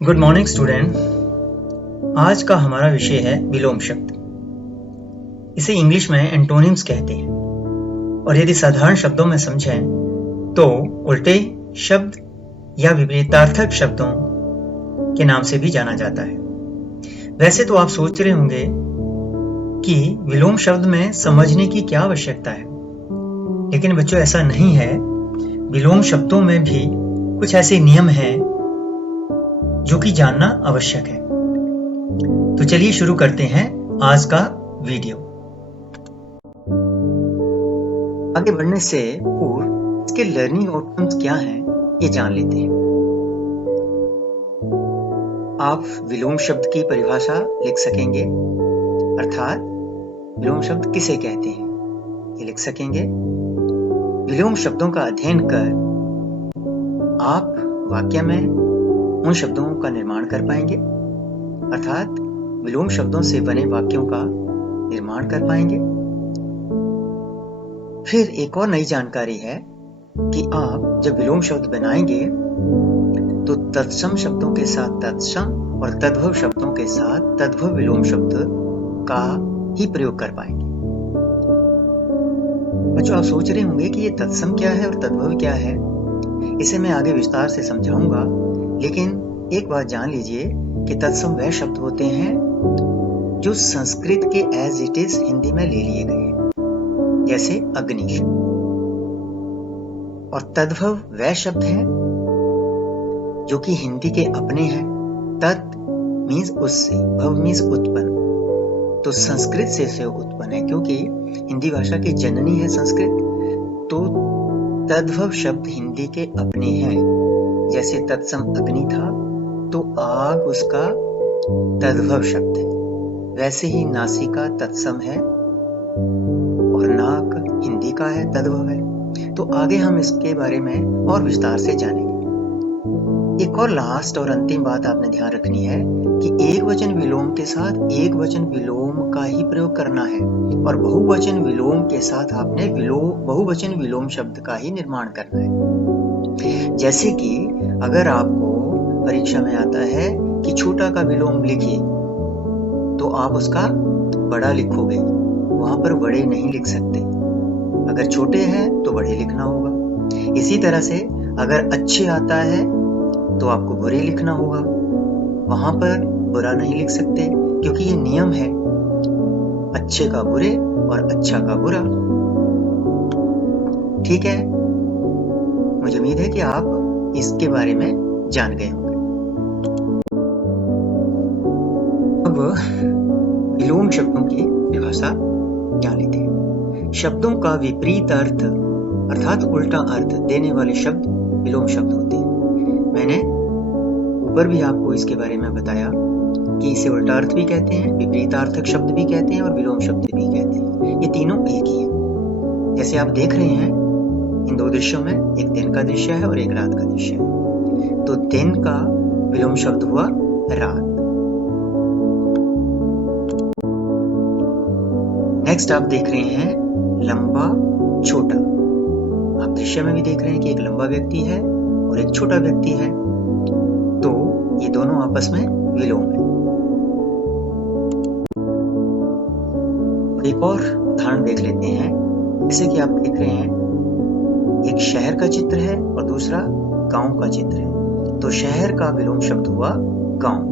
Good morning student. आज का हमारा विषय है विलोम शब्द। इसे इंग्लिश में एंटोनिम्स कहते हैं और यदि साधारण शब्दों में समझें तो उल्टे शब्द या विपरीतार्थक शब्दों के नाम से भी जाना जाता है। वैसे तो आप सोच रहे होंगे कि विलोम शब्द में समझने की क्या आवश्यकता है, लेकिन बच्चों ऐसा नहीं है। विलोम शब्दों में भी कुछ ऐसे नियम हैं जो कि जानना आवश्यक है। तो चलिए शुरू करते हैं आज का वीडियो। आगे बढ़ने से पूर्व इसके लर्निंग आउटकम्स क्या हैं ये जान लेते हैं। आप विलोम शब्द की परिभाषा लिख सकेंगे, अर्थात विलोम शब्द किसे कहते हैं ये लिख सकेंगे। विलोम शब्दों का अध्ययन कर आप वाक्य में उन शब्दों का निर्माण कर पाएंगे, अर्थात विलोम शब्दों से बने वाक्यों का निर्माण कर पाएंगे। फिर एक और नई जानकारी है कि आप जब विलोम शब्द बनाएंगे तो तत्सम शब्दों के साथ तत्सम और तद्भव शब्दों के साथ तद्भव विलोम शब्द का ही प्रयोग कर पाएंगे। बच्चों, आप सोच रहे होंगे कि ये तत्सम क्या है और तद्भव क्या है। इसे मैं आगे विस्तार से समझाऊंगा, लेकिन एक बात जान लीजिए कि तत्सम वह शब्द होते हैं जो संस्कृत के एज इट इज हिंदी में ले लिए गए हैं, जैसे अग्नि शब्द। और तद्भव वह शब्द हैं जो कि हिंदी के अपने हैं। तत् मीन्स उससे, भव मीन्स उत्पन्न, तो संस्कृत से उत्पन्न है, क्योंकि हिंदी भाषा की जननी है संस्कृत। तो तद्भव शब्द हिंदी के अपने हैं। जैसे तत्सम अग्नि था तो आग उसका तद्भव शब्द है, वैसे ही नासिका तत्सम है और नाक हिंदी का है, तद्भव है। तो आगे हम इसके बारे में और विस्तार से जानेंगे। एक और लास्ट और अंतिम बात आपने ध्यान रखनी है कि एक वचन विलोम के साथ एक वचन विलोम का ही प्रयोग करना है और बहुवचन विलोम के साथ आपने बहुवचन विलोम शब्द का ही निर्माण करना है। जैसे कि अगर आपको परीक्षा में आता है कि छोटा का विलोम लिखिए, तो आप उसका बड़ा लिखोगे, वहां पर बड़े नहीं लिख सकते। अगर छोटे हैं तो बड़े लिखना होगा। इसी तरह से अगर अच्छे आता है तो आपको बुरे लिखना होगा, वहां पर बुरा नहीं लिख सकते, क्योंकि ये नियम है, अच्छे का बुरे और अच्छा का बुरा। ठीक है, मुझे उम्मीद है कि आप इसके बारे में जान गए होंगे। अब विलोम शब्दों की परिभाषा जान लेते हैं। शब्दों का विपरीत अर्थ अर्थात उल्टा अर्थ देने वाले शब्द विलोम शब्द होते हैं। मैंने ऊपर भी आपको इसके बारे में बताया कि इसे उल्टा अर्थ भी कहते हैं, विपरीतार्थक शब्द भी कहते हैं और विलोम शब्द भी कहते हैं। ये तीनों एक ही है। जैसे आप देख रहे हैं इन दो दृश्यों में, एक दिन का दृश्य है और एक रात का दृश्य है। तो दिन का विलोम शब्द हुआ रात। नेक्स्ट आप देख रहे हैं लंबा छोटा। आप दृश्य में भी देख रहे हैं कि एक लंबा व्यक्ति है और एक छोटा व्यक्ति है, तो ये दोनों आपस में विलोम है। एक और उदाहरण देख लेते हैं। जैसे कि आप देख रहे हैं एक शहर का चित्र है और दूसरा गांव का चित्र है, तो शहर का विलोम शब्द हुआ गांव।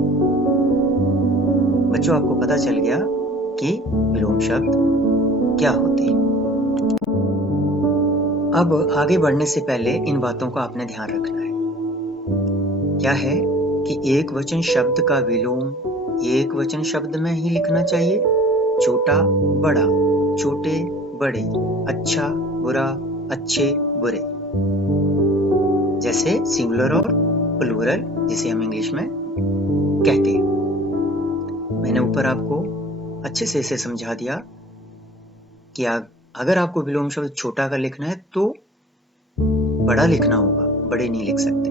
बच्चों, आपको पता चल गया कि विलोम शब्द क्या होते हैं। अब आगे बढ़ने से पहले इन बातों का आपने ध्यान रखना है। क्या है कि एक वचन शब्द का विलोम एक वचन शब्द में ही लिखना चाहिए। छोटा बड़ा, छोटे बड़े, अच्छा बुरा, अच्छे बुरे, जैसे सिंगुलर और प्लूरल जिसे हम इंग्लिश में कहते हैं। मैंने ऊपर आपको अच्छे से इसे समझा दिया कि अगर आपको विलोम शब्द छोटा का लिखना है तो बड़ा लिखना होगा, बड़े नहीं लिख सकते।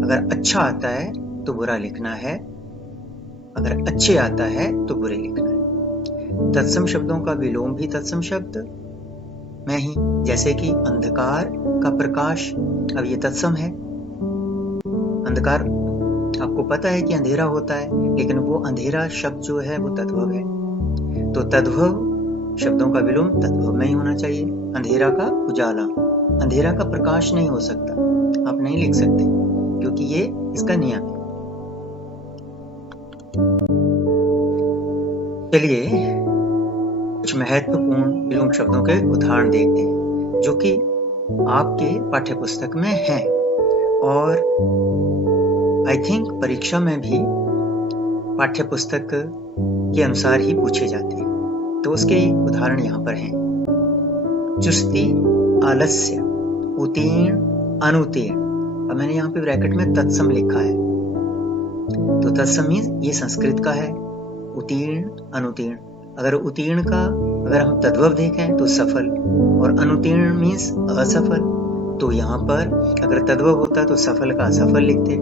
अगर अच्छा आता है तो बुरा लिखना है, अगर अच्छे आता है तो बुरे लिखना है। तत्सम शब्दों का विलोम भी तत्सम शब्द में ही, जैसे कि अंधकार का प्रकाश। अब ये तत्सम है, अंधकार आपको पता है कि अंधेरा होता है, लेकिन वो अंधेरा शब्द जो है वो तद्भव है। तो तद्भव शब्दों का विलोम तद्भव में ही होना चाहिए। अंधेरा का उजाला, अंधेरा का प्रकाश नहीं हो सकता, आप नहीं लिख सकते, क्योंकि ये इसका नियम है। चलिए कुछ महत्वपूर्ण विलोम शब्दों के उदाहरण देखते हैं जो कि आपके पाठ्यपुस्तक में हैं और आई थिंक परीक्षा में भी पाठ्यपुस्तक के अनुसार ही पूछे जाते हैं। तो उसके उदाहरण यहाँ पर हैं। चुस्ती, आलस्य, उत्तीर्ण, अनुत्तीर्ण। अब मैंने यहाँ पे ब्रैकेट में तत्सम लिखा है, तो तत्सम मीन्स ये संस्कृत का है। उत्तीर्ण, अनुत्तीर्ण। अगर उत्तीर्ण का अगर हम तद्भव देखें तो सफल, और अनुत्तीर्ण मीन्स असफल। तो यहाँ पर अगर तद्भव होता तो सफल का असफल लिखते।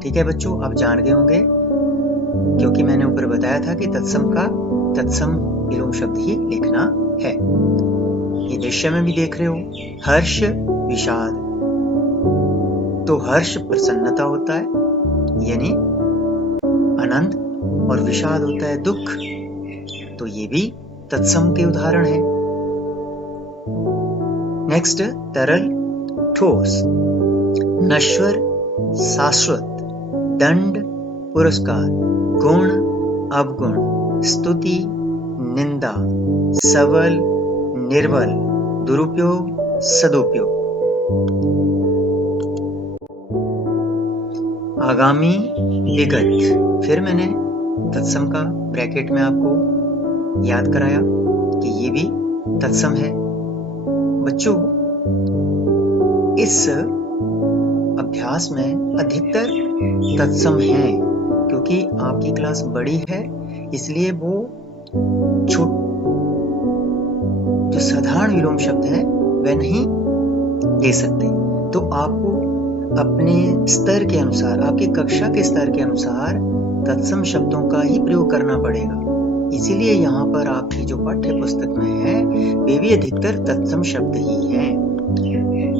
ठीक है बच्चों, आप जान गए होंगे, क्योंकि मैंने ऊपर बताया था कि तत्सम का तत्सम विलोम शब्द ही लिखना है। ये दृश्य में भी देख रहे हो, हर्ष, विषाद। तो हर्ष प्रसन्नता होता है यानी आनंद, और विषाद होता है दुख। तो ये भी तत्सम के उदाहरण है। नेक्स्ट, तरल, ठोस, नश्वर, शाश्वत, दंड, पुरस्कार, गुण, अवगुण, स्तुति, निंदा, सबल, निर्बल, दुरुपयोग, सदुपयोग। आगामी, विगत। फिर मैंने तत्सम का ब्रैकेट में आपको याद कराया कि ये भी तत्सम है। बच्चों, इस अभ्यास में अधिकतर तत्सम है, क्योंकि आपकी क्लास बड़ी है, इसलिए वो जो साधारण विलोम शब्द है वह नहीं दे सकते। तो आपको अपने स्तर के अनुसार, आपकी कक्षा के स्तर के अनुसार तत्सम शब्दों का ही प्रयोग करना पड़ेगा। इसीलिए यहाँ पर आपकी जो पाठ्य पुस्तक में है वे भी अधिकतर तत्सम शब्द ही हैं।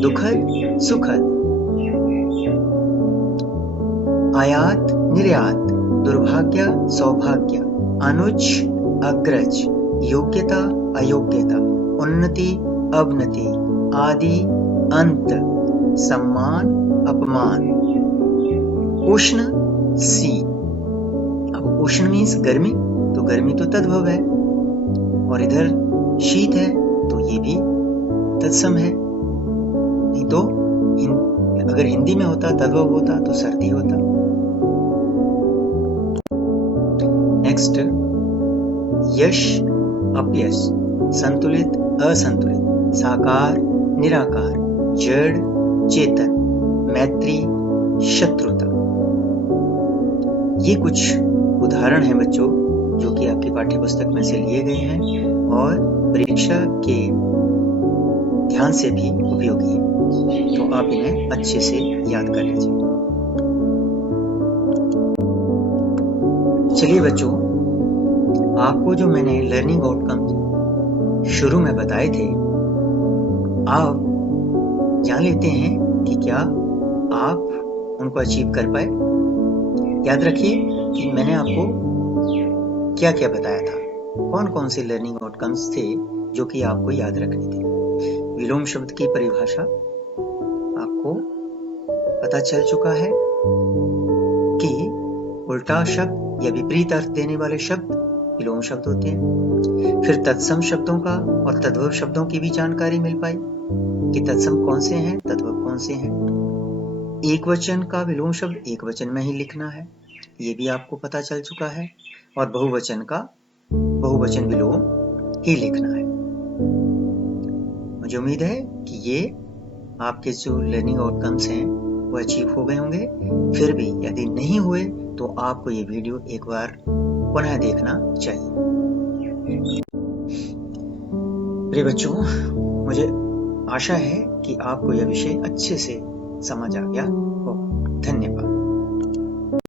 दुखद, सुखद, आयात, निर्यात, दुर्भाग्य, सौभाग्य, अनुज, अग्रज, योग्यता, अयोग्यता, उन्नति, अवनति, आदि, अंत, सम्मान, अपमान। उष्ण, शीत। अब उष्ण मीन्स गर्मी, तो गर्मी तो तद्भव है, और इधर शीत है तो ये भी तत्सम है। नहीं तो अगर हिंदी में होता, तद्भव होता, तो सर्दी होता। नेक्स्ट, यश, अपयश, संतुलित, असंतुलित, साकार, निराकार, जड़, चेतन, मैत्री, शत्रुता। ये कुछ उदाहरण हैं बच्चों जो कि आपकी पाठ्यपुस्तक में से लिए गए हैं और परीक्षा के ध्यान से भी उपयोगी है, तो आप इन्हें अच्छे से याद कर लीजिए। चलिए बच्चों, आपको जो मैंने लर्निंग आउटकम शुरू में बताए थे, आप जान लेते हैं कि क्या आप उनको अचीव कर पाए। याद रखिए कि मैंने आपको क्या क्या बताया था, कौन कौन से लर्निंग आउटकम्स थे जो कि आपको याद रखने थे। विलोम शब्द की परिभाषा आपको पता चल चुका है कि उल्टा शब्द या विपरीत अर्थ देने वाले शब्द विलोम शब्द होते हैं। फिर तत्सम शब्दों का और तद्भव शब्दों की भी जानकारी मिल पाई कि तत्सम कौन से हैं, तद्भव कौन से हैं। एक वचन का विलोम शब्द एक वचन में ही लिखना है, ये भी आपको पता चल चुका है, और बहुवचन का बहुवचन विलोम ही लिखना है। मुझे उम्मीद है कि ये आपके जो लर्निंग आउटकम्स हैं वो अचीव हो गए होंगे। फिर भी यदि नहीं हुए तो आपको ये वीडियो एक बार पुनः देखना चाहिए। प्रिय बच्चों, मुझे आशा है कि आपको यह विषय अच्छे से समझ आ गया हो। धन्यवाद।